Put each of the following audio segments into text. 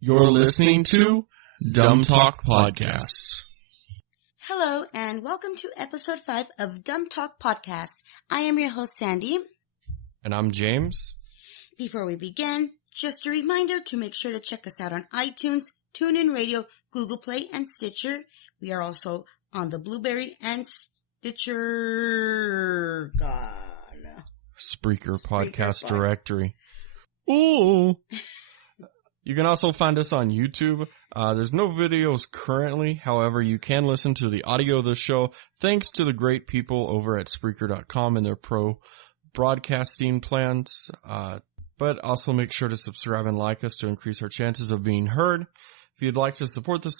You're listening to Dumb Talk Podcasts. Hello, and welcome to episode 5 of Dumb Talk Podcast. I am your host, Sandy. And I'm James. Before we begin, just a reminder to make sure to check us out on iTunes, TuneIn Radio, Google Play, and Stitcher. We are also on the Blueberry and Stitcher Spreaker podcast directory. Ooh! You can also find us on YouTube. There's no videos currently. However, you can listen to the audio of the show thanks to the great people over at Spreaker.com and their pro broadcasting plans. But also make sure to subscribe and like us to increase our chances of being heard. If you'd like to support the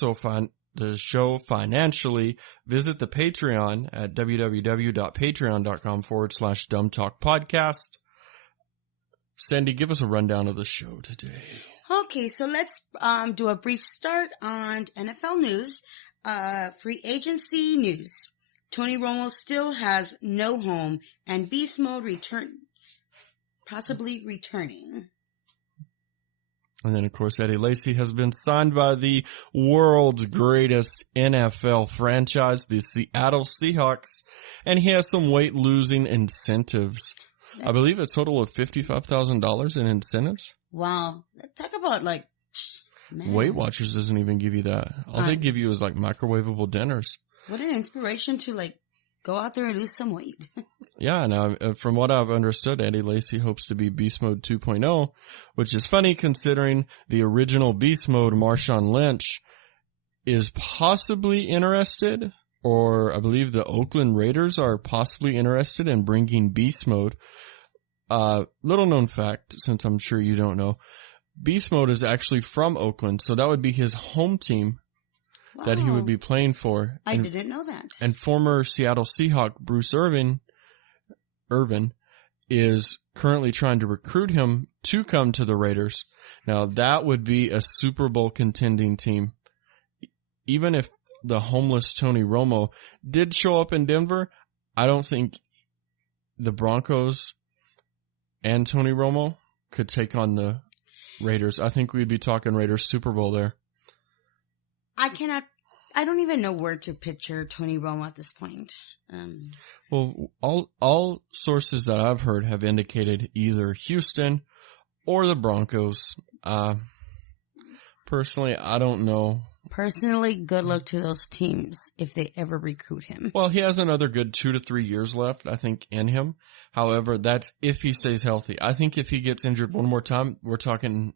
show financially, visit the Patreon at www.patreon.com/dumbtalkpodcast. Sandy, give us a rundown of the show today. Okay, so let's do a brief start on NFL news. Free agency news. Tony Romo still has no home, and Beast Mode possibly returning. And then, of course, Eddie Lacy has been signed by the world's greatest NFL franchise, the Seattle Seahawks, and he has some weight-losing incentives. I believe a total of $55,000 in incentives. Wow. Talk about, man. Weight Watchers doesn't even give you that. All they give you is, microwavable dinners. What an inspiration to, go out there and lose some weight. Yeah, now, from what I've understood, Eddie Lacy hopes to be Beast Mode 2.0, which is funny considering the original Beast Mode, Marshawn Lynch, is possibly interested, or I believe the Oakland Raiders are possibly interested in bringing Beast Mode. Little known fact, since I'm sure you don't know, Beast Mode is actually from Oakland, so that would be his home team. Wow. That he would be playing for. I didn't know that. And former Seattle Seahawk Bruce Irvin is currently trying to recruit him to come to the Raiders. Now that would be a Super Bowl contending team. Even if the homeless Tony Romo did show up in Denver, I don't think the Broncos and Tony Romo could take on the Raiders. I think we'd be talking Raiders Super Bowl there. I don't even know where to picture Tony Romo at this point. Well, all sources that I've heard have indicated either Houston or the Broncos. Personally, I don't know. Personally, good luck to those teams if they ever recruit him. Well, he has another good 2 to 3 years left, I think, in him. However, that's if he stays healthy. I think if he gets injured one more time, we're talking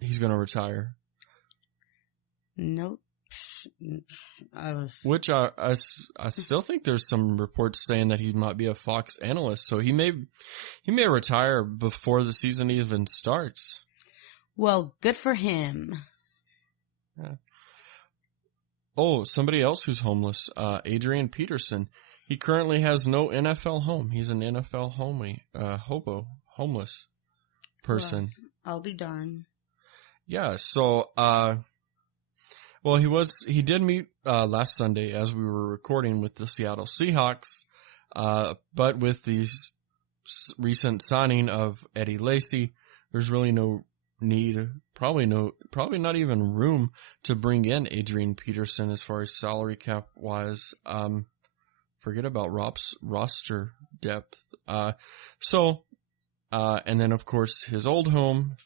he's going to retire. Nope. Which I still think there's some reports saying that he might be a Fox analyst, so he may retire before the season even starts. Well, good for him. Yeah. Oh, somebody else who's homeless, Adrian Peterson. He currently has no NFL home. He's an NFL homeless person. Well, I'll be darned. Yeah, so well, he did meet last Sunday as we were recording with the Seattle Seahawks, but with these recent signing of Eddie Lacy, there's really no need, probably not even room to bring in Adrian Peterson as far as salary cap wise. Forget about roster depth. And then of course his old home,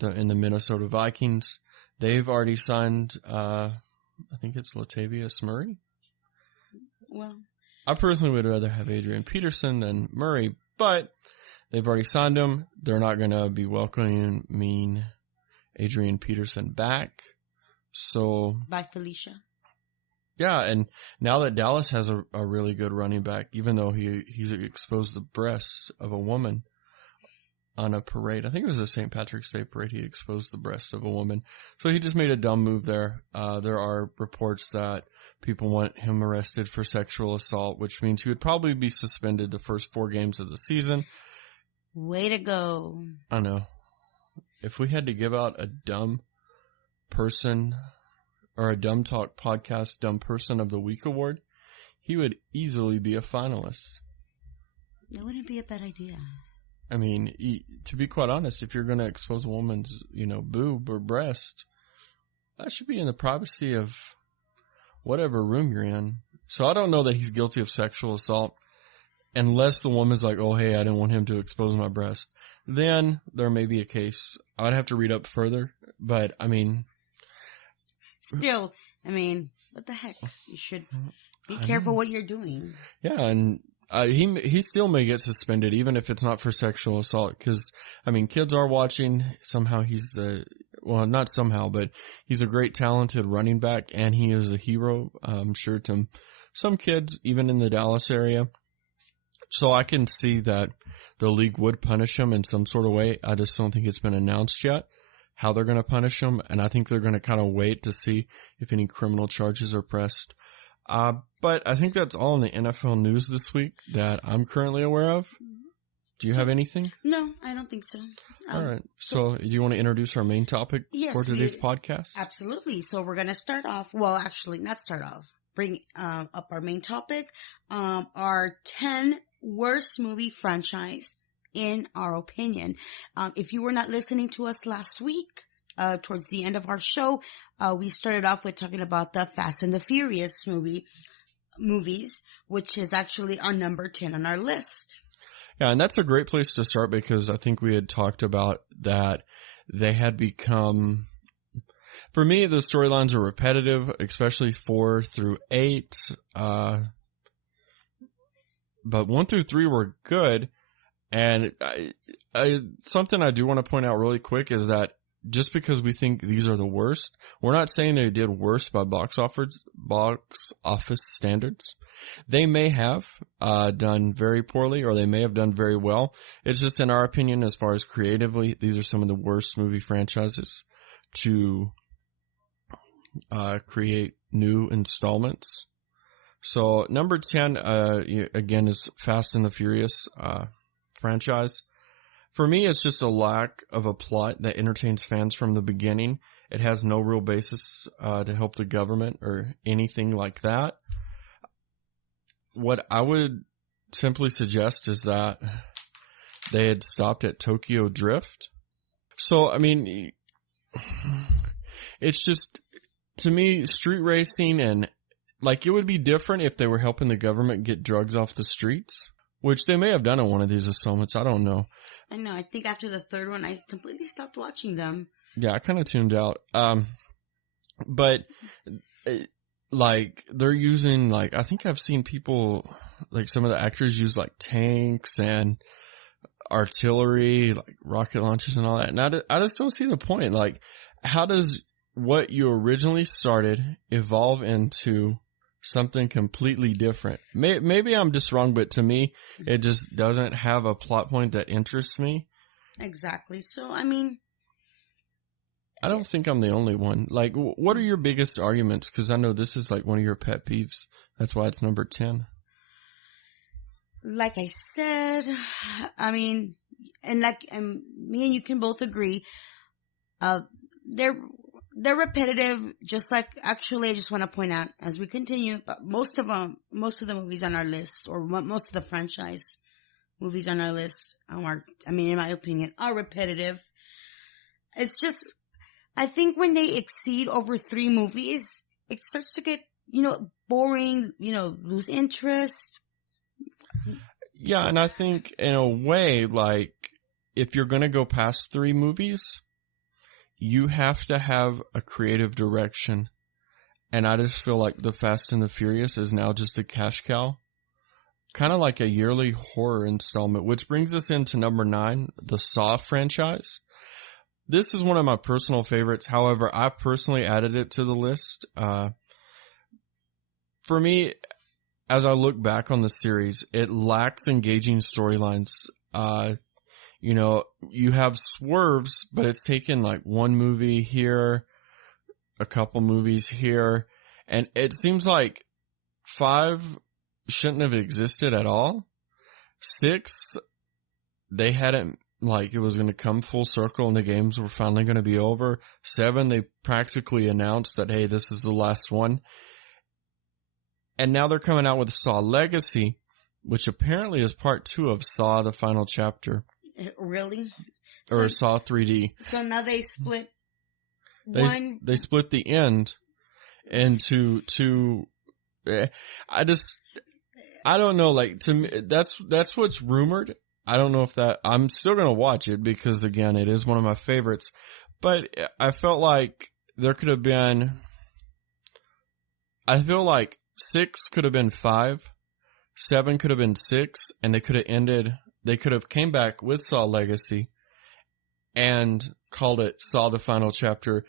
in the Minnesota Vikings. They've already signed, I think it's Latavius Murray. Well, I personally would rather have Adrian Peterson than Murray, but they've already signed him. They're not going to be welcoming Adrian Peterson back. So. Bye, Felicia. Yeah, and now that Dallas has a really good running back, even though he's exposed the breast of a woman on a parade. I think it was a St. Patrick's Day parade. He exposed the breast of a woman. So he just made a dumb move there. There are reports that people want him arrested for sexual assault, which means he would probably be suspended the first 4 games of the season. Way to go. I know. If we had to give out a dumb person or a Dumb Talk Podcast Dumb Person of the Week award, he would easily be a finalist. That wouldn't be a bad idea. I mean, to be quite honest, if you're going to expose a woman's, boob or breast, that should be in the privacy of whatever room you're in. So I don't know that he's guilty of sexual assault unless the woman's like, oh, hey, I didn't want him to expose my breast. Then there may be a case. I'd have to read up further, but I mean. Still, I mean, what the heck? You should be careful what you're doing. Yeah, and he still may get suspended even if it's not for sexual assault because, I mean, kids are watching. Somehow he's, well, not somehow, but he's a great talented running back and he is a hero, I'm sure, to some kids, even in the Dallas area. So I can see that the league would punish him in some sort of way. I just don't think it's been announced yet how they're going to punish him. And I think they're going to kind of wait to see if any criminal charges are pressed. But I think that's all in the NFL news this week that I'm currently aware of. Do you have anything? No, I don't think so. All right. So do you want to introduce our main topic for today's podcast? Absolutely. So we're going to start off. Well, actually, not start off. Bring up our main topic. Our 10 worst movie franchise in our opinion. If you were not listening to us last week, towards the end of our show, we started off with talking about the Fast and the Furious movies, which is actually our number 10 on our list. Yeah, and that's a great place to start because I think we had talked about that they had become, for me, the storylines are repetitive, especially 4 through 8. But 1 through 3 were good. And something I do want to point out really quick is that just because we think these are the worst, we're not saying they did worse by box office standards. They may have done very poorly or they may have done very well. It's just in our opinion, as far as creatively, these are some of the worst movie franchises to create new installments. So number 10, again, is Fast and the Furious franchise. For me, it's just a lack of a plot that entertains fans from the beginning. It has no real basis to help the government or anything like that. What I would simply suggest is that they had stopped at Tokyo Drift. So, I mean, it's just, to me, street racing and, like, it would be different if they were helping the government get drugs off the streets, which they may have done in one of these installments. I don't know. I know. I think after the third one, I completely stopped watching them. Yeah, I kind of tuned out. But, like, they're using, like, I think I've seen people, like, some of the actors use, like, tanks and artillery, like, rocket launchers and all that. And I just don't see the point. Like, how does what you originally started evolve into something completely different? Maybe I'm just wrong, but to me, it just doesn't have a plot point that interests me. Exactly. So, I mean, I don't think I'm the only one. Like, what are your biggest arguments? Because I know this is like one of your pet peeves. That's why it's number 10. Like I said, I mean, and me and you can both agree, they're repetitive, just like, actually, I just want to point out as we continue, but most of the movies on our list, or most of the franchise movies on our list in my opinion, are repetitive. It's just, I think when they exceed over 3 movies, it starts to get, boring, lose interest. Yeah, and I think in a way, like, if you're going to go past 3 movies, you have to have a creative direction. And I just feel like the Fast and the Furious is now just a cash cow. Kind of like a yearly horror installment, which brings us into number 9, the Saw franchise. This is one of my personal favorites. However, I personally added it to the list. For me, as I look back on the series, it lacks engaging storylines. You have swerves, but it's taken like one movie here, a couple movies here, and it seems like 5 shouldn't have existed at all. 6, they hadn't, like, it was going to come full circle and the games were finally going to be over. 7, they practically announced that, hey, this is the last one. And now they're coming out with Saw Legacy, which apparently is part 2 of Saw, the final chapter. Really? Or Saw 3D. So now they split They split the end into two. I don't know. Like, to me, that's what's rumored. I don't know if I'm still going to watch it because, again, it is one of my favorites. But I felt like there could have been, I feel like 6 could have been 5, 7 could have been 6, and they could have came back with Saw Legacy and called it Saw the Final Chapter.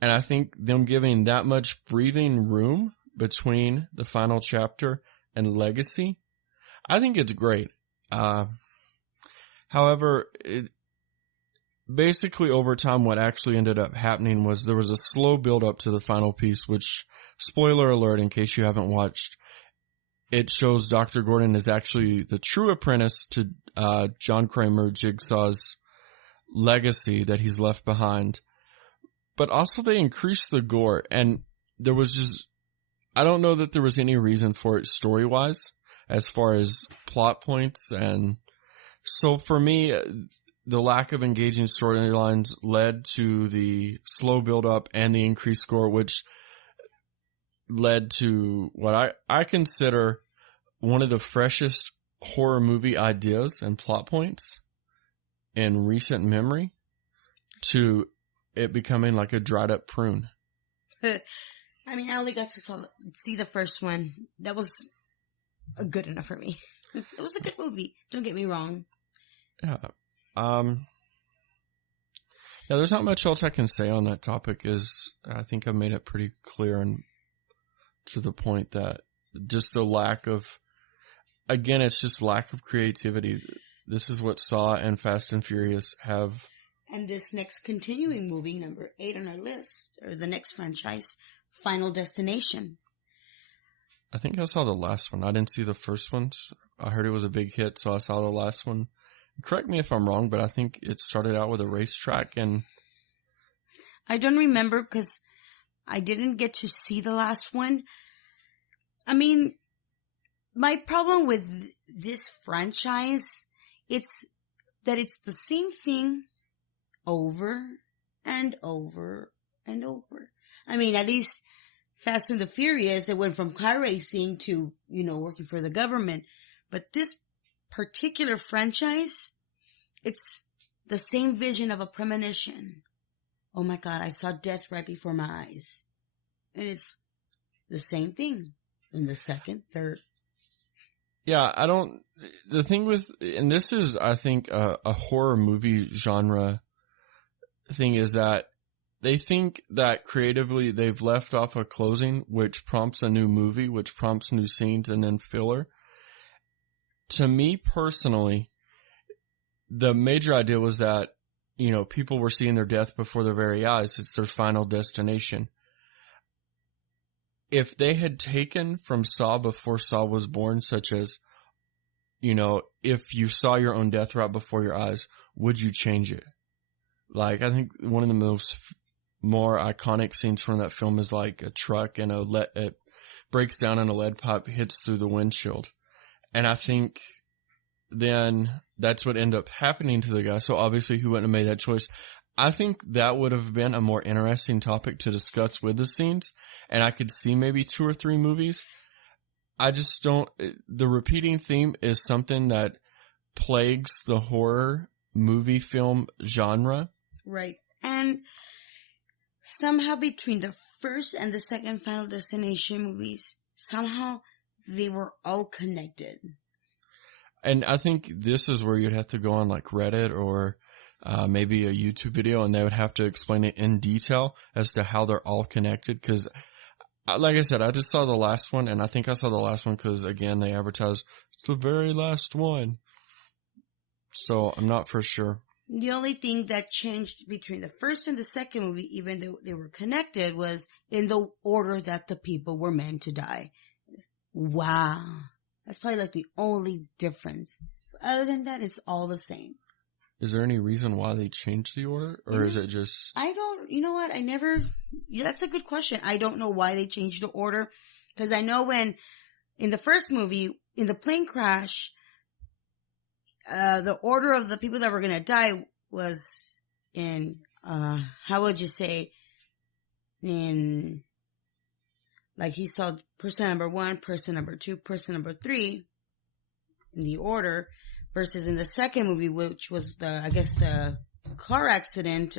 And I think them giving that much breathing room between the final chapter and Legacy, I think it's great. However, basically over time what actually ended up happening was there was a slow build up to the final piece, which, spoiler alert in case you haven't watched, it shows Dr. Gordon is actually the true apprentice to John Kramer, Jigsaw's legacy that he's left behind. But also they increased the gore, and there was just, I don't know that there was any reason for it story-wise as far as plot points. And so for me, the lack of engaging storylines led to the slow build-up and the increased score, which led to what I consider one of the freshest horror movie ideas and plot points in recent memory, to it becoming like a dried-up prune. I mean, I only got to see the first one. That was good enough for me. It was a good movie. Don't get me wrong. Yeah. Yeah, there's not much else I can say on that topic. I think I've made it pretty clear and to the point that just the lack of, again, it's just lack of creativity. This is what Saw and Fast and Furious have. And this next continuing movie, number 8 on our list, or the next franchise, Final Destination. I think I saw the last one. I didn't see the first ones. I heard it was a big hit, so I saw the last one. Correct me if I'm wrong, but I think it started out with a racetrack, and I don't remember because I didn't get to see the last one. I mean, my problem with this franchise, it's that it's the same thing over and over and over. I mean, at least Fast and the Furious, it went from car racing to, working for the government. But this particular franchise, it's the same vision of a premonition. Oh my God, I saw death right before my eyes. And it's the same thing in the second, third. Yeah, the thing with, and this is, I think, a horror movie genre thing, is that they think that creatively they've left off a closing, which prompts a new movie, which prompts new scenes and then filler. To me personally, the major idea was that, people were seeing their death before their very eyes. It's their final destination. If they had taken from Saw before Saw was born, such as, if you saw your own death right before your eyes, would you change it? Like, I think one of the more iconic scenes from that film is like a truck and it breaks down and a lead pipe hits through the windshield. And I think then that's what ended up happening to the guy. So obviously he wouldn't have made that choice. I think that would have been a more interesting topic to discuss with the scenes. And I could see maybe 2 or 3 movies. I just don't, the repeating theme is something that plagues the horror movie film genre. Right. And somehow between the first and the second Final Destination movies, somehow they were all connected. And I think this is where you'd have to go on like Reddit or maybe a YouTube video, and they would have to explain it in detail as to how they're all connected. Because, like I said, I just saw the last one, and I think I saw the last one because, again, they advertised it's the very last one. So I'm not for sure. The only thing that changed between the first and the second movie, even though they were connected, was in the order that the people were meant to die. Wow. That's probably like the only difference. Other than that, it's all the same. Is there any reason why they changed the order? Or is it just... I don't... You know what? That's a good question. I don't know why they changed the order. Because I know when, in the first movie, in the plane crash, the order of the people that were going to die was in, how would you say, in, like he saw person number 1, person number 2, person number 3 in the order, versus in the second movie, which was the car accident,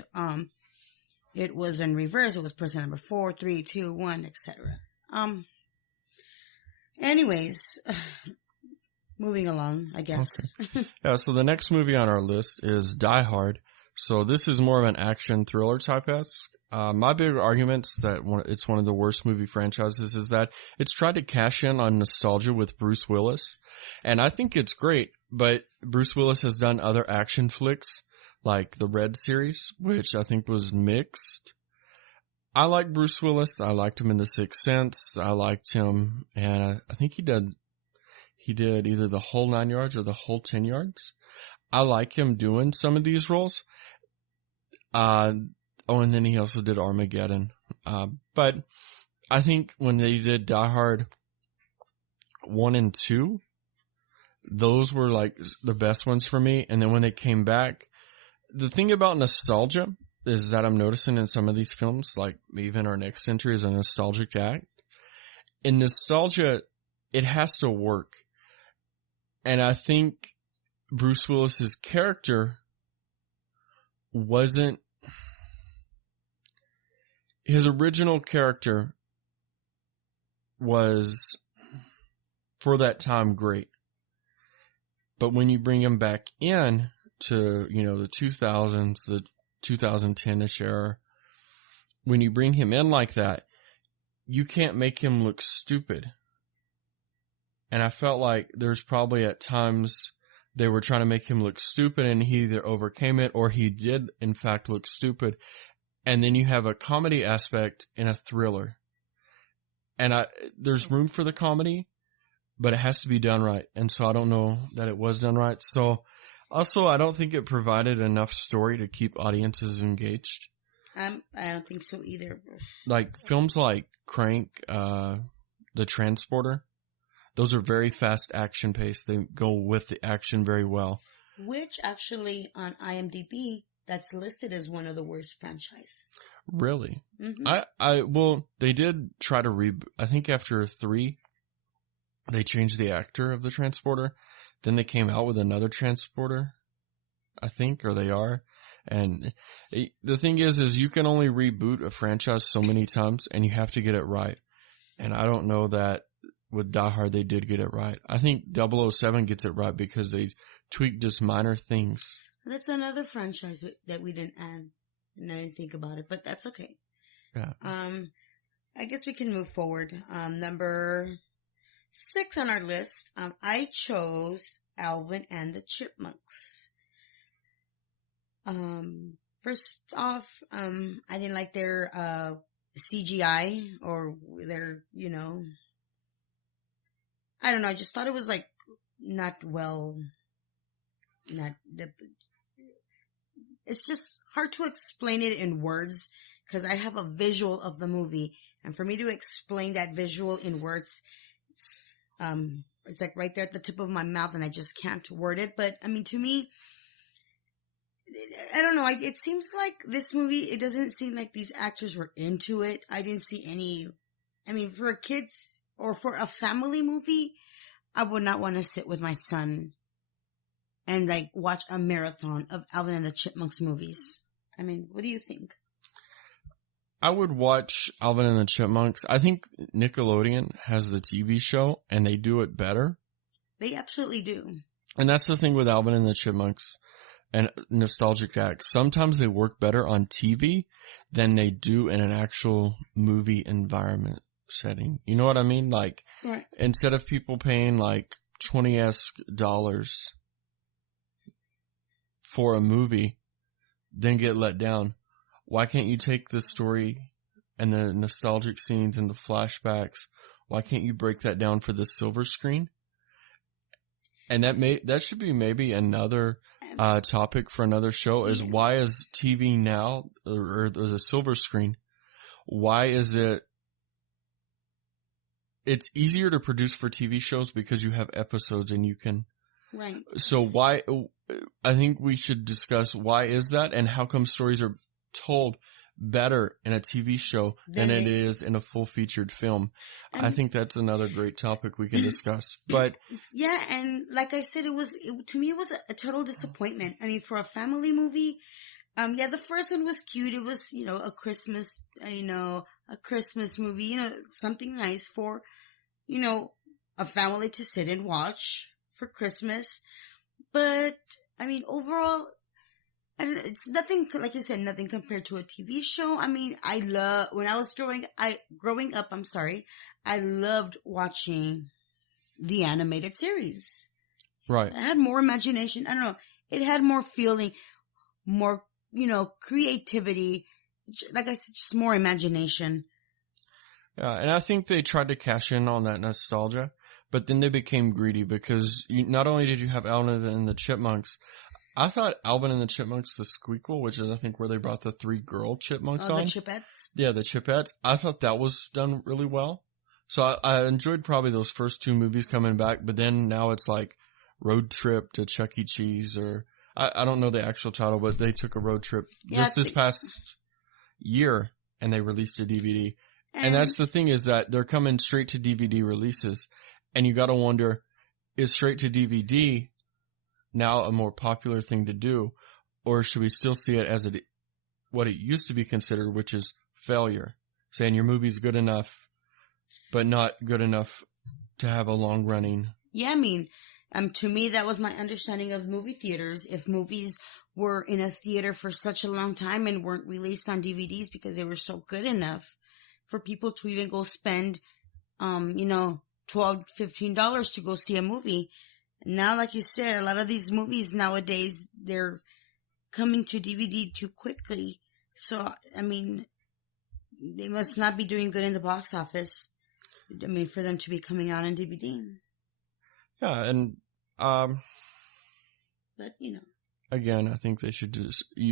it was in reverse. It was person number 4, 3, 2, 1, etc. Anyways, moving along, I guess. Okay. Yeah, so the next movie on our list is Die Hard. So this is more of an action thriller type esque. My big arguments that it's one of the worst movie franchises is that it's tried to cash in on nostalgia with Bruce Willis. And I think it's great, but Bruce Willis has done other action flicks like the Red series, which I think was mixed. I like Bruce Willis. I liked him in The Sixth Sense. I liked him, and I think he did either the whole 9 yards or the whole 10 yards. I like him doing some of these roles. And then he also did Armageddon. But I think when they did Die Hard 1 and 2, those were like the best ones for me. And then when they came back, the thing about nostalgia is that I'm noticing in some of these films, like even our next entry is a nostalgic act. In nostalgia, it has to work. And I think Bruce Willis's character wasn't, his original character was, for that time, great. But when you bring him back in to, the 2000s, the 2010-ish era, when you bring him in like that, you can't make him look stupid. And I felt like there's probably at times they were trying to make him look stupid and he either overcame it or he did in fact look stupid. And then you have a comedy aspect in a thriller. And there's room for the comedy, but it has to be done right. And so I don't know that it was done right. So also, I don't think it provided enough story to keep audiences engaged. I don't think so either. Like films like Crank, The Transporter, those are very fast action paced. They go with the action very well. Which actually on IMDb, that's listed as one of the worst franchise. Really? Mm-hmm. Well, they did try to reboot. I think after 3, they changed the actor of the Transporter. Then they came out with another Transporter, I think, or they are. And the thing is you can only reboot a franchise so many times, and you have to get it right. And I don't know that with Die Hard they did get it right. I think 007 gets it right because they tweaked just minor things. That's another franchise that we didn't add, and I didn't think about it, but that's okay. Yeah. I guess we can move forward. Number 6 on our list, I chose Alvin and the Chipmunks. First off, I didn't like their CGI or their, I don't know, I just thought it was like it's just hard to explain it in words because I have a visual of the movie, and for me to explain that visual in words, it's like right there at the tip of my mouth and I just can't word it. But I mean, to me, I don't know. It seems like this movie, it doesn't seem like these actors were into it. I didn't see any, for kids or for a family movie, I would not want to sit with my son and like watch a marathon of Alvin and the Chipmunks movies. What do you think? I would watch Alvin and the Chipmunks. I think Nickelodeon has the TV show, and they do it better. They absolutely do. And that's the thing with Alvin and the Chipmunks and nostalgic acts. Sometimes they work better on TV than they do in an actual movie environment setting. You know what I mean? Like, right. Instead of people paying like $20 for a movie, then get let down. Why can't you take the story and the nostalgic scenes and the flashbacks? Why can't you break that down for the silver screen? And that should be maybe another topic for another show is why is TV now, or the silver screen, why is it's easier to produce for TV shows because you have episodes and you can. Right. So I think we should discuss why is that and how come stories are told better in a TV show than it is in a full-featured film. I think that's another great topic we can discuss. But yeah, and like I said, to me, it was a total disappointment. I mean, for a family movie, yeah, the first one was cute. It was, a Christmas, a Christmas movie, something nice for, a family to sit and watch for Christmas. But, I mean, overall, it's nothing, like you said, nothing compared to a TV show. I mean, when I was growing up, I loved watching the animated series. Right. It had more imagination. I don't know. It had more feeling, more, creativity. Like I said, just more imagination. Yeah, and I think they tried to cash in on that nostalgia, but then they became greedy because not only did you have Alvin and the Chipmunks, I thought Alvin and the Chipmunks, the Squeakquel, which is I think where they brought the 3 girl chipmunks on. The Chipettes? Yeah, the Chipettes. I thought that was done really well. So I enjoyed probably those first 2 movies coming back, but then now it's like Road Trip to Chuck E. Cheese, or I don't know the actual title, but they took a road trip just this past year and they released a DVD. And that's the thing, is that they're coming straight to DVD releases. And you gotta wonder, is straight to DVD now a more popular thing to do? Or should we still see it as what it used to be considered, which is failure? Saying your movie's good enough, but not good enough to have a long running. Yeah, I mean, to me, that was my understanding of movie theaters. If movies were in a theater for such a long time and weren't released on DVDs because they were so good enough for people to even go spend, $12, $15 to go see a movie. Now, like you said, a lot of these movies nowadays, they're coming to DVD too quickly. So, I mean, they must not be doing good in the box office. I mean, for them to be coming out on DVD. Yeah, and, but, again, I think they should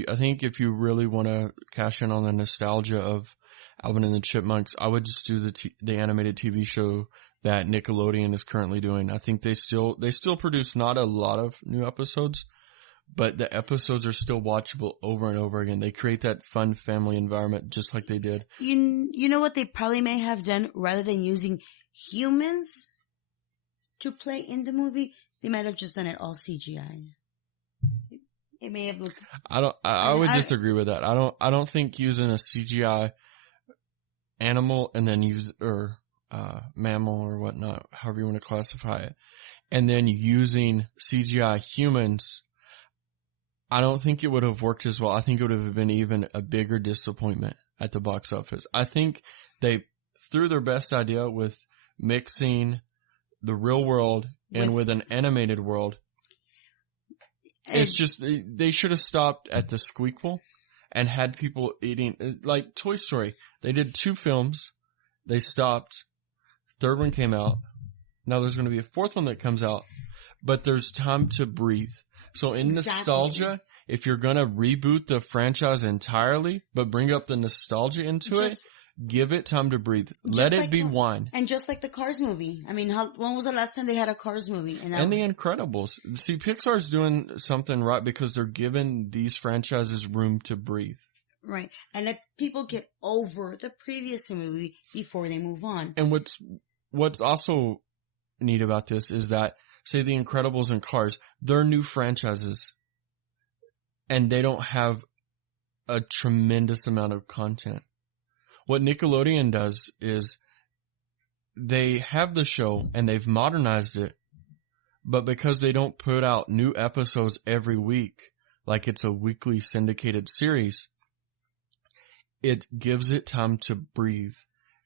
I think if you really want to cash in on the nostalgia of Alvin and the Chipmunks, I would just do the animated TV show that Nickelodeon is currently doing. I think they still produce not a lot of new episodes, but the episodes are still watchable over and over again. They create that fun family environment just like they did. You know what they probably may have done? Rather than using humans to play in the movie, they might have just done it all CGI. It may have looked... I would disagree with that. I don't think using a CGI animal and then mammal or whatnot, however you want to classify it, and then using CGI humans, I don't think it would have worked as well. I think it would have been even a bigger disappointment at the box office. I think they threw their best idea with mixing the real world and with an animated world. It's just, they should have stopped at the Squeakquel and had people eating, like Toy Story. They did 2 films. They stopped. 3rd one came out. Now there's going to be a 4th one that comes out, but there's time to breathe. So in nostalgia, if you're going to reboot the franchise entirely, but bring up the nostalgia into it, give it time to breathe. Let it be one. And just like the Cars movie. I mean, when was the last time they had a Cars movie? And the Incredibles. See, Pixar's doing something right because they're giving these franchises room to breathe. Right. And let people get over the previous movie before they move on. And what's also neat about this is that, say, the Incredibles and Cars, they're new franchises. And they don't have a tremendous amount of content. What Nickelodeon does is they have the show and they've modernized it, but because they don't put out new episodes every week, like it's a weekly syndicated series, it gives it time to breathe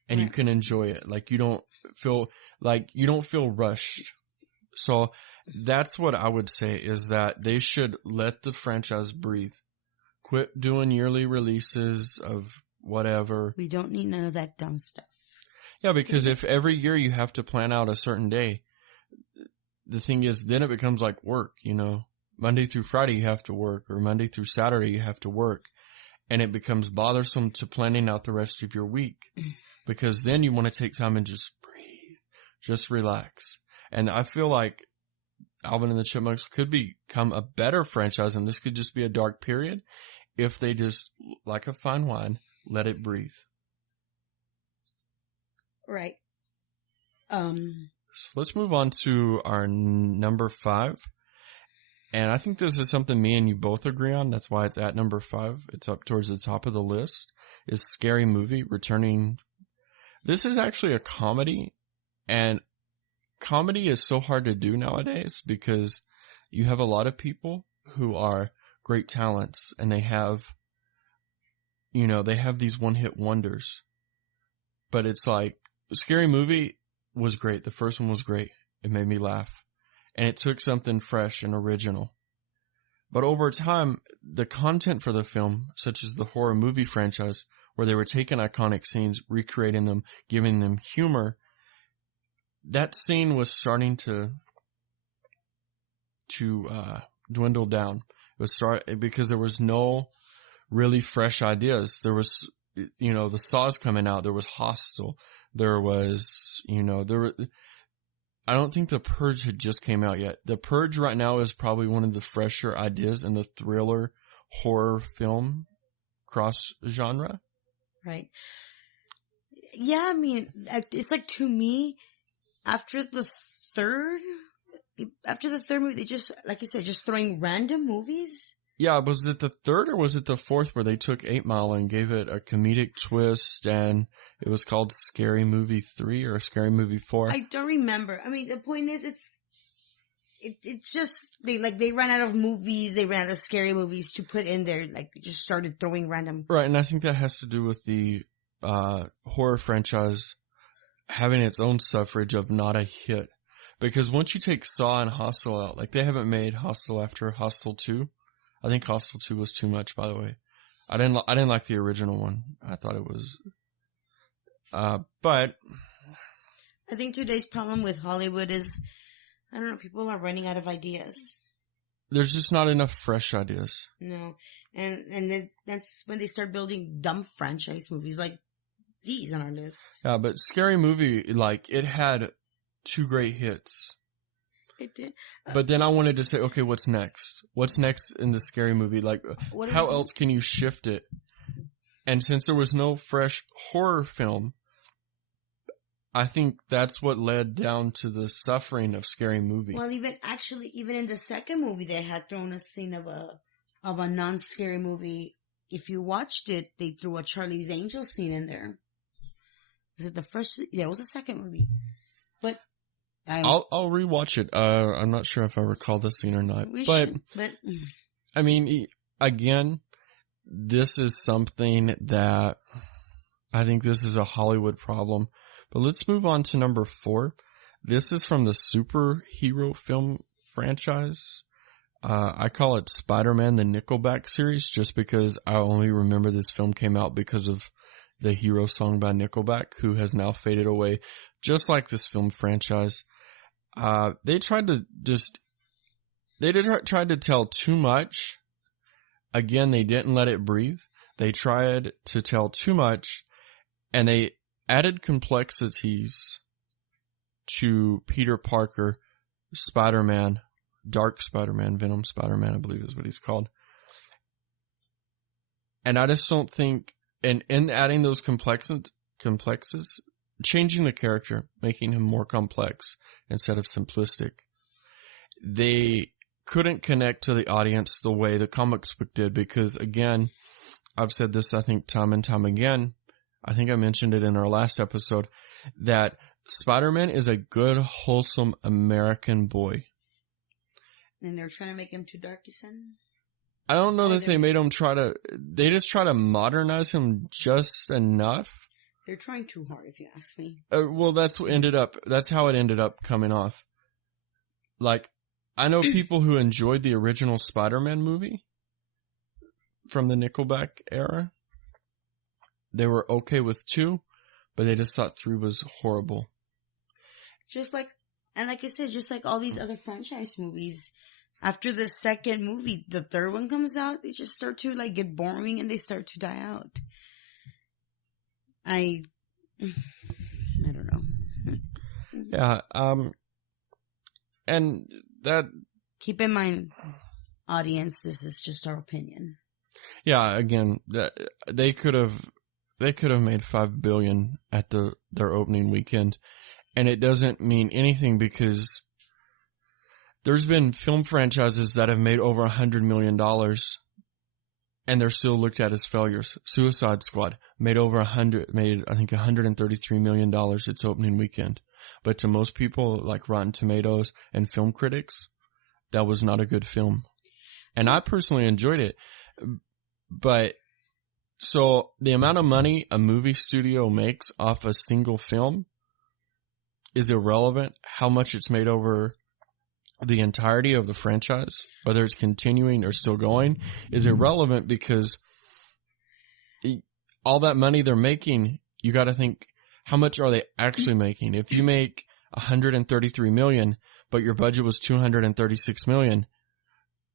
and you can enjoy it. Like you don't feel rushed. So that's what I would say, is that they should let the franchise breathe. Quit doing yearly releases of whatever. We don't need none of that dumb stuff. Yeah, because if every year you have to plan out a certain day, the thing is, then it becomes like work, Monday through Friday you have to work, or Monday through Saturday you have to work. And it becomes bothersome to planning out the rest of your week. Because then you want to take time and just breathe. Just relax. And I feel like Alvin and the Chipmunks could become a better franchise, and this could just be a dark period if they just, like a fine wine, let it breathe. Right. So let's move on to our number 5. And I think this is something me and you both agree on. That's why it's at number 5. It's up towards the top of the list. Is Scary Movie returning. This is actually a comedy. And comedy is so hard to do nowadays because you have a lot of people who are great talents and they have, they have these one-hit wonders. But it's like, Scary Movie was great. The first one was great. It made me laugh. And it took something fresh and original. But over time, the content for the film, such as the horror movie franchise, where they were taking iconic scenes, recreating them, giving them humor, that scene was starting to dwindle down. It was because there was no really fresh ideas. There was, the Saw's coming out. There was Hostel. There was, I don't think The Purge had just came out yet. The Purge right now is probably one of the fresher ideas in the thriller horror film cross genre. Right. Yeah, I mean, it's like, to me, after the third movie, they just, like you said, just throwing random movies. Yeah, was it the third or was it the fourth where they took 8 Mile and gave it a comedic twist and it was called Scary Movie 3 or Scary Movie 4? I don't remember. I mean, the point is, it's just, they ran out of movies, they ran out of scary movies to put in there, like, they just started throwing random. Right, and I think that has to do with the horror franchise having its own suffrage of not a hit. Because once you take Saw and Hostel out, like, they haven't made Hostel after Hostel 2. I think Hostel 2 was too much, by the way. I didn't like the original one. I thought it was, but I think today's problem with Hollywood is, I don't know, people are running out of ideas. There's just not enough fresh ideas. No. And then that's when they start building dumb franchise movies like these on our list. Yeah, but Scary Movie, like, it had 2 great hits. It did. But then I wanted to say, okay, what's next? What's next in the Scary Movie? Like, how else can you shift it? And since there was no fresh horror film, I think that's what led down to the suffering of Scary Movie. Well, even in the second movie, they had thrown a scene of a non-scary movie. If you watched it, they threw a Charlie's Angels scene in there. Was it the first? Yeah, it was the second movie. But I'll rewatch it. I'm not sure if I recall this scene or not. But I mean, again, this is something that I think this is a Hollywood problem. But let's move on to number 4. This is from the superhero film franchise. I call it Spider-Man, the Nickelback series, just because I only remember this film came out because of the Hero song by Nickelback, who has now faded away, just like this film franchise. They tried to tell too much. Again, they didn't let it breathe. They tried to tell too much, and they added complexities to Peter Parker, Spider-Man, Dark Spider-Man, Venom Spider-Man, I believe is what he's called. And I just don't think, and in adding those complexes, changing the character, making him more complex instead of simplistic, they couldn't connect to the audience the way the comics book did because, again, I've said this, I think, time and time again. I think I mentioned it in our last episode, that Spider-Man is a good, wholesome American boy. And they're trying to make him too dark, you said? I don't know that they made him they just try to modernize him just enough. They're trying too hard, if you ask me. Well, that's how it ended up coming off. Like, I know people who enjoyed the original Spider-Man movie from the Nickelback era. They were okay with 2, but they just thought 3 was horrible. Like I said, just like all these other franchise movies, after the second movie, the third one comes out, they just start to like get boring and they start to die out. I don't know. Yeah, and that... Keep in mind, audience, this is just our opinion. Yeah, again, they could have they could have made $5 billion at their opening weekend. And it doesn't mean anything because there's been film franchises that have made over $100 million and they're still looked at as failures. Suicide Squad made I think $133 million its opening weekend. But to most people like Rotten Tomatoes and film critics, that was not a good film. And I personally enjoyed it. But so the amount of money a movie studio makes off a single film is irrelevant. How much it's made over the entirety of the franchise, whether it's continuing or still going, is irrelevant because all that money they're making, you got to think, how much are they actually making? If you make $133 million, but your budget was $236 million,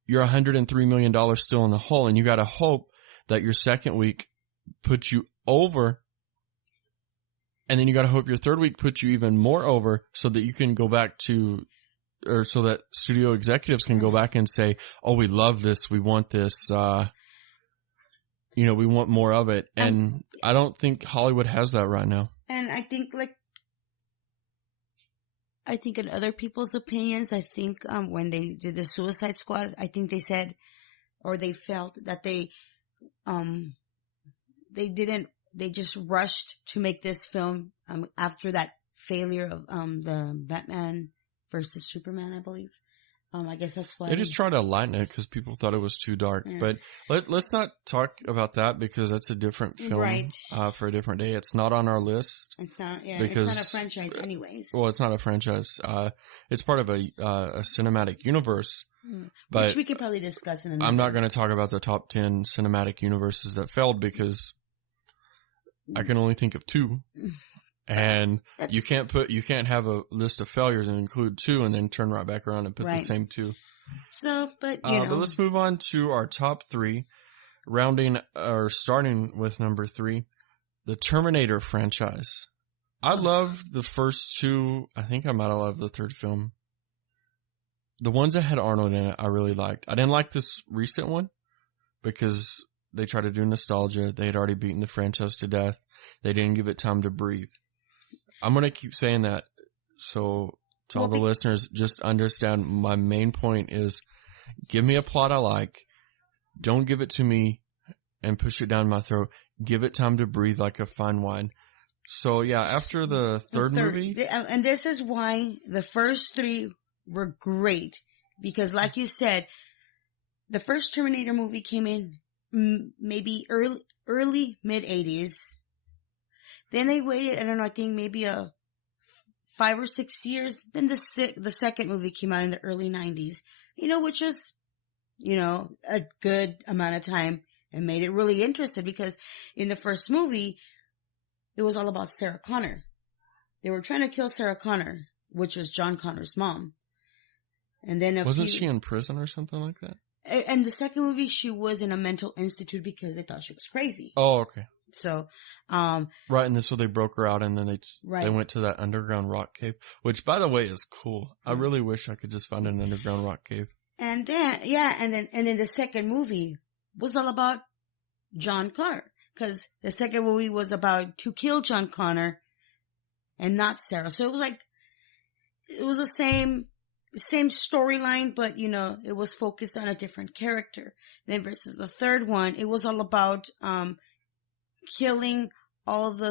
you're $103 million still in the hole, and you got to hope that your second week puts you over, and then you got to hope your third week puts you even more over so that you can go back to, or so that studio executives can go back and say, oh, we love this, we want this, we want more of it. And I don't think Hollywood has that right now. And I think in other people's opinions, I think when they did the Suicide Squad, I think they said, or they felt that they just rushed to make this film after that failure of the Batman versus Superman, I believe. I guess that's why they just tried to lighten it because people thought it was too dark. Yeah. But let's not talk about that because that's a different film, right? For a different day. It's not on our list. It's not. Yeah, because, it's not a franchise, anyways. Well, it's not a franchise. It's part of a cinematic universe. But which we could probably discuss in another. I'm not going to talk about the top 10 cinematic universes that failed because I can only think of 2. And you can't have a list of failures and include 2 and then turn right back around and put the same 2. So, but but let's move on to our top 3, starting with number 3, the Terminator franchise. I loved the first 2. I think I might have loved the third film. The ones that had Arnold in it, I really liked. I didn't like this recent one because they tried to do nostalgia. They had already beaten the franchise to death. They didn't give it time to breathe. I'm going to keep saying that so to all the listeners, just understand my main point is give me a plot I like. Don't give it to me and push it down my throat. Give it time to breathe like a fine wine. So, yeah, after the third movie. And this is why the first 3 were great. Because like you said, the first Terminator movie came in maybe early mid-80s. Then they waited, I don't know, I think maybe 5 or 6 years. Then the second movie came out in the early 90s, which was, a good amount of time and made it really interesting because in the first movie, it was all about Sarah Connor. They were trying to kill Sarah Connor, which was John Connor's mom. And then wasn't she in prison or something like that? And the second movie, she was in a mental institute because they thought she was crazy. Oh, okay. So, right, and then so they broke her out, and then they went to that underground rock cave, which, by the way, is cool. I really wish I could just find an underground rock cave. And then, and then the second movie was all about John Connor, because the second movie was about to kill John Connor, and not Sarah. So it was the same storyline, but it was focused on a different character. Then versus the third one, it was all about killing all of the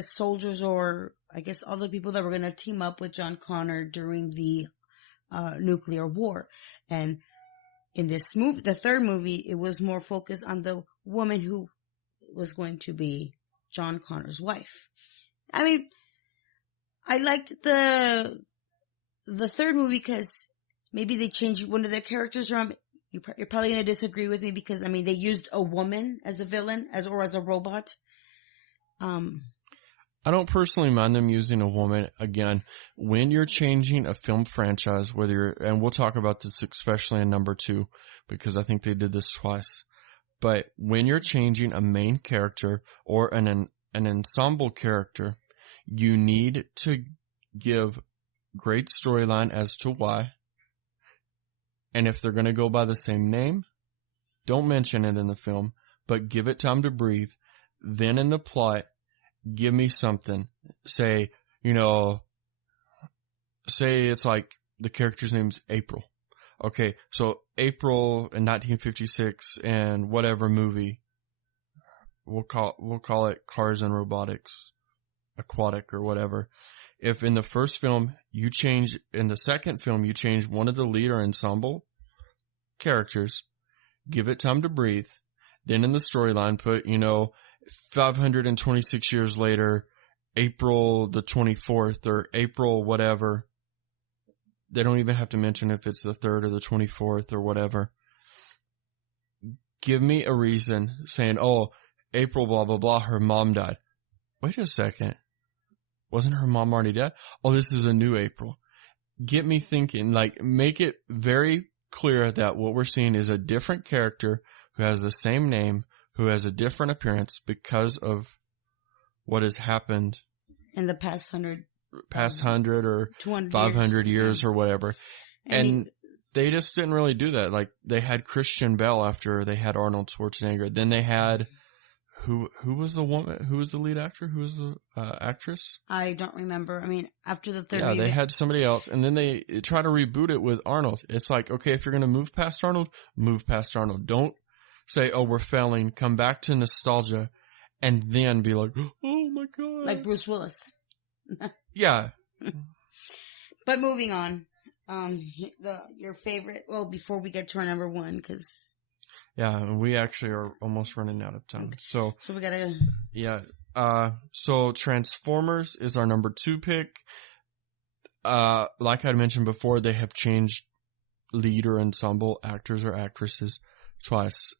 soldiers, or I guess all the people that were going to team up with John Connor during the nuclear war. And in this movie, the third movie, it was more focused on the woman who was going to be John Connor's wife. I mean, I liked the third movie because maybe they changed one of their characters around. You're probably going to disagree with me because, they used a woman as a villain or as a robot. I don't personally mind them using a woman. Again, when you're changing a film franchise, and we'll talk about this especially in number 2, because I think they did this twice. But when you're changing a main character or an ensemble character, you need to give great storyline as to why. And if they're going to go by the same name, don't mention it in the film, but give it time to breathe. then in the plot, give me something. Say it's like the character's name's April. Okay, so April in 1956 and whatever movie, we'll call it Cars and Robotics, Aquatic or whatever. If in the first film in the second film you change one of the lead or ensemble characters, give it time to breathe. Then in the storyline put, 526 years later, April the 24th or April whatever. They don't even have to mention if it's the 3rd or the 24th or whatever. Give me a reason saying, oh, April blah, blah, blah, her mom died. Wait a second. Wasn't her mom already dead? Oh, this is a new April. Get me thinking, make it very clear that what we're seeing is a different character who has the same name, who has a different appearance because of what has happened in the past 100 or 500 years or whatever. And they just didn't really do that. They had Christian Bale after they had Arnold Schwarzenegger. Then they had who was the woman? Who was the lead actor? Who was the actress? I don't remember. I mean, after the third. Yeah, they had somebody else, and then they try to reboot it with Arnold. It's like, okay, if you're going to move past Arnold, move past Arnold. Don't say, oh, we're failing. Come back to nostalgia, and then be like, oh my god, like Bruce Willis. Yeah. But moving on, your favorite. Well, before we get to our number one, because. Yeah, and we actually are almost running out of time. Okay. So we gotta. Yeah. So Transformers is our number 2 pick. Like I mentioned before, they have changed lead or ensemble actors or actresses twice.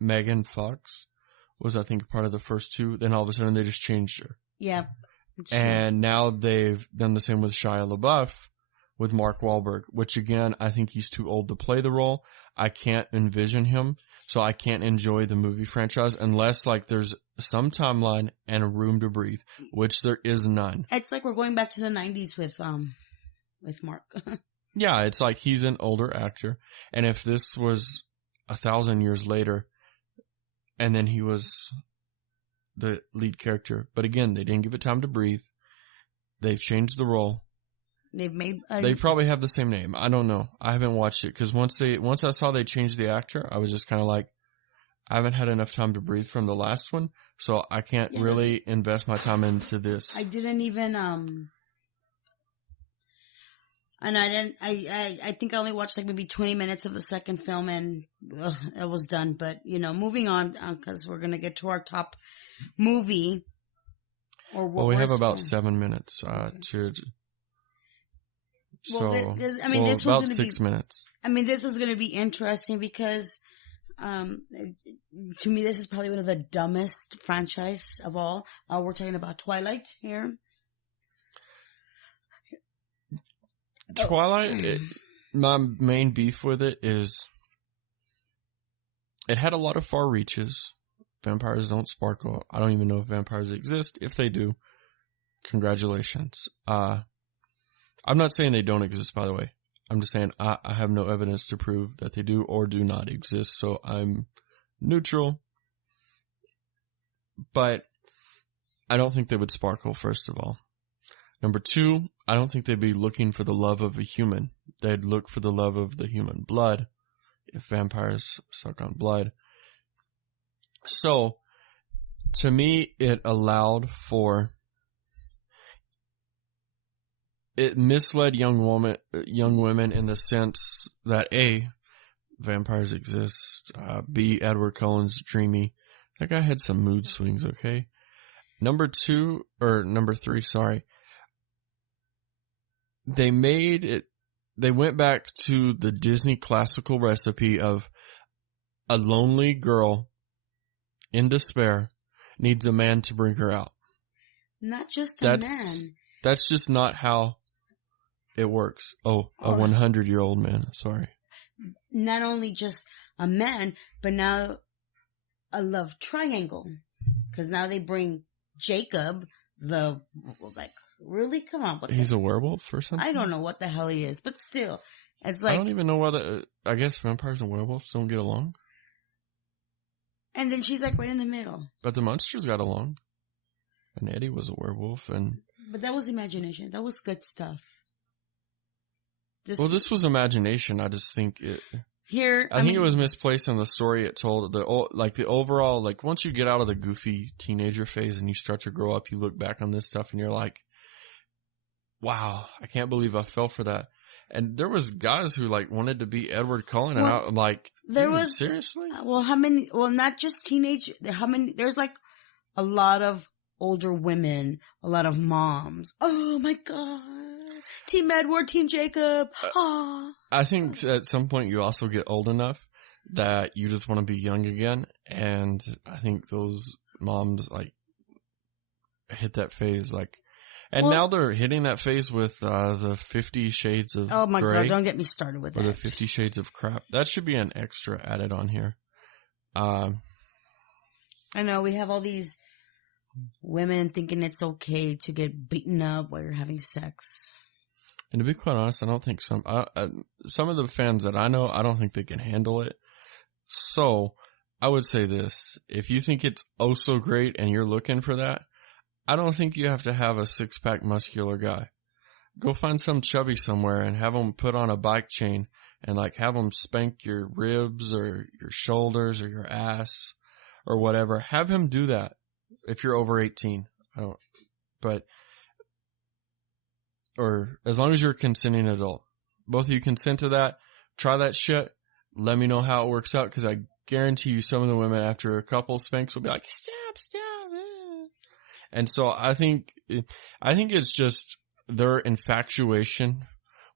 Megan Fox was, I think, part of the first 2. Then all of a sudden they just changed her. Yeah. And now they've done the same with Shia LaBeouf. With Mark Wahlberg, which again, I think he's too old to play the role. I can't envision him, so I can't enjoy the movie franchise unless there's some timeline and room to breathe, which there is none. It's like we're going back to the 90s with Mark. Yeah, it's like he's an older actor, and if this was 1,000 years later, and then he was the lead character, but again, they didn't give it time to breathe. They've changed the role. They probably have the same name. I don't know. I haven't watched it because once I saw they changed the actor, I was just kind of like, I haven't had enough time to breathe from the last one, so I can't really invest my time into this. I didn't even and I think I only watched maybe 20 minutes of the second film and it was done. But moving on because we're gonna get to our top movie. Well, we have about 7 minutes to. Well, so, this about was 6 minutes. This is going to be interesting because, to me, this is probably one of the dumbest franchise of all. We're talking about Twilight here. Twilight, my main beef with it is it had a lot of far reaches. Vampires don't sparkle. I don't even know if vampires exist. If they do, congratulations. I'm not saying they don't exist, by the way. I'm just saying I have no evidence to prove that they do or do not exist, so I'm neutral. But I don't think they would sparkle, first of all. Number 2, I don't think they'd be looking for the love of a human. They'd look for the love of the human blood, if vampires suck on blood. So, to me, it allowed for... It misled young women in the sense that A, vampires exist, B, Edward Cullen's dreamy. That guy had some mood swings, okay? Number 3, sorry. They went back to the Disney classical recipe of a lonely girl in despair needs a man to bring her out. Not just a man. That's just not how it works. Oh, a 100-year-old man. Sorry. Not only just a man, but now a love triangle. Because now they bring Jacob, really? Come on. He's a werewolf or something? I don't know what the hell he is, but still. It's I don't even know whether, I guess vampires and werewolves don't get along. And then she's like right in the middle. But the Munsters got along. And Eddie was a werewolf. But that was imagination. That was good stuff. This was imagination. I just think it... I think it was misplaced in the story it told. The overall, like, once you get out of the goofy teenager phase and you start to grow up, you look back on this stuff and you're like, wow, I can't believe I fell for that. And there was guys who, like, wanted to be Edward Cullen, and I'm like, seriously? Well, how many, not just teenage, there's like a lot of older women, a lot of moms. Oh my God. Team Edward, Team Jacob. I think at some point you also get old enough that you just want to be young again. And I think those moms, like, hit that phase, like, and now they're hitting that phase with the 50 Shades of Oh my Grey, God, don't get me started with or that. the 50 Shades of Crap. That should be an extra added on here. I know, we have all these women thinking it's okay to get beaten up while you're having sex. And to be quite honest, I don't think some of the fans that I know, I don't think they can handle it. So, I would say this. If you think it's oh so great and you're looking for that, I don't think you have to have a six-pack muscular guy. Go find some chubby somewhere and have him put on a bike chain and, like, have him spank your ribs or your shoulders or your ass or whatever. Have him do that if you're over 18. Or as long as you're a consenting adult. Both of you consent to that. Try that shit. Let me know how it works out, because I guarantee you some of the women after a couple spanks will be like, stop. And so I think it's just their infatuation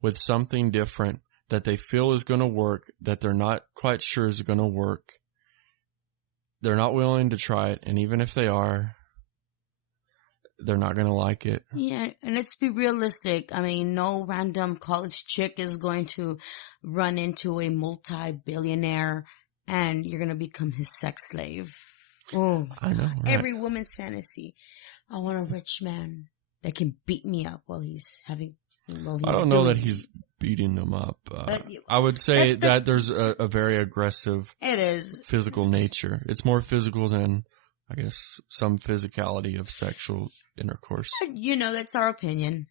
with something different that they feel is going to work, that they're not quite sure is going to work. They're not willing to try it. And even if they are, they're not going to like it. Yeah, and let's be realistic. I mean, no random college chick is going to run into a multi-billionaire and you're going to become his sex slave. Oh, I know, right? Every woman's fantasy. I want a rich man that can beat me up while he's having... I don't know that he's beating them up. I would say that there's a very aggressive physical nature. It's more physical than... I guess some physicality of sexual intercourse. You know, that's our opinion.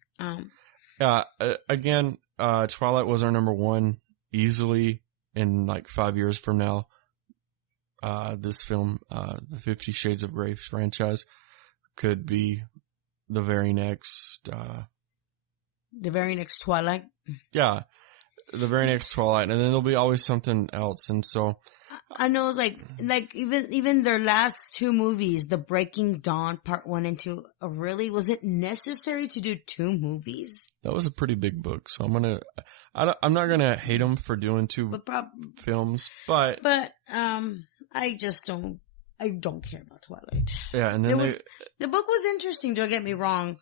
Again, Twilight was our number one easily in like 5 years from now. This film, the 50 Shades of Grey franchise, could be the very next... the very next Twilight? Yeah, the very next Twilight. And then there'll be always something else. And so... I know, it's like even their last two movies, The Breaking Dawn Part 1 and 2, was it necessary to do 2 movies? That was a pretty big book, so I'm not gonna hate them for doing 2 films, but I don't care about Twilight. Yeah, and then the book was interesting, don't get me wrong.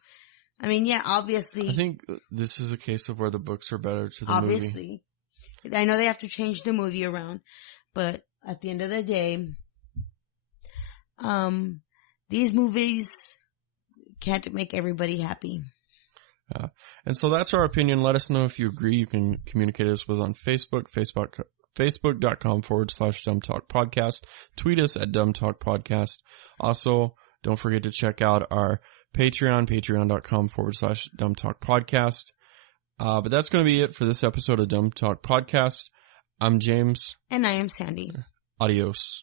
I mean, yeah, obviously. I think this is a case of where the books are better to the movie. Obviously. I know they have to change the movie around. But at the end of the day, these movies can't make everybody happy. And so that's our opinion. Let us know if you agree. You can communicate us with on Facebook, facebook.com/Dumb Talk Podcast. Tweet us at Dumb Talk Podcast. Also, don't forget to check out our Patreon, patreon.com/Dumb Talk Podcast. But that's going to be it for this episode of Dumb Talk Podcast. I'm James. And I am Sandy. Adios.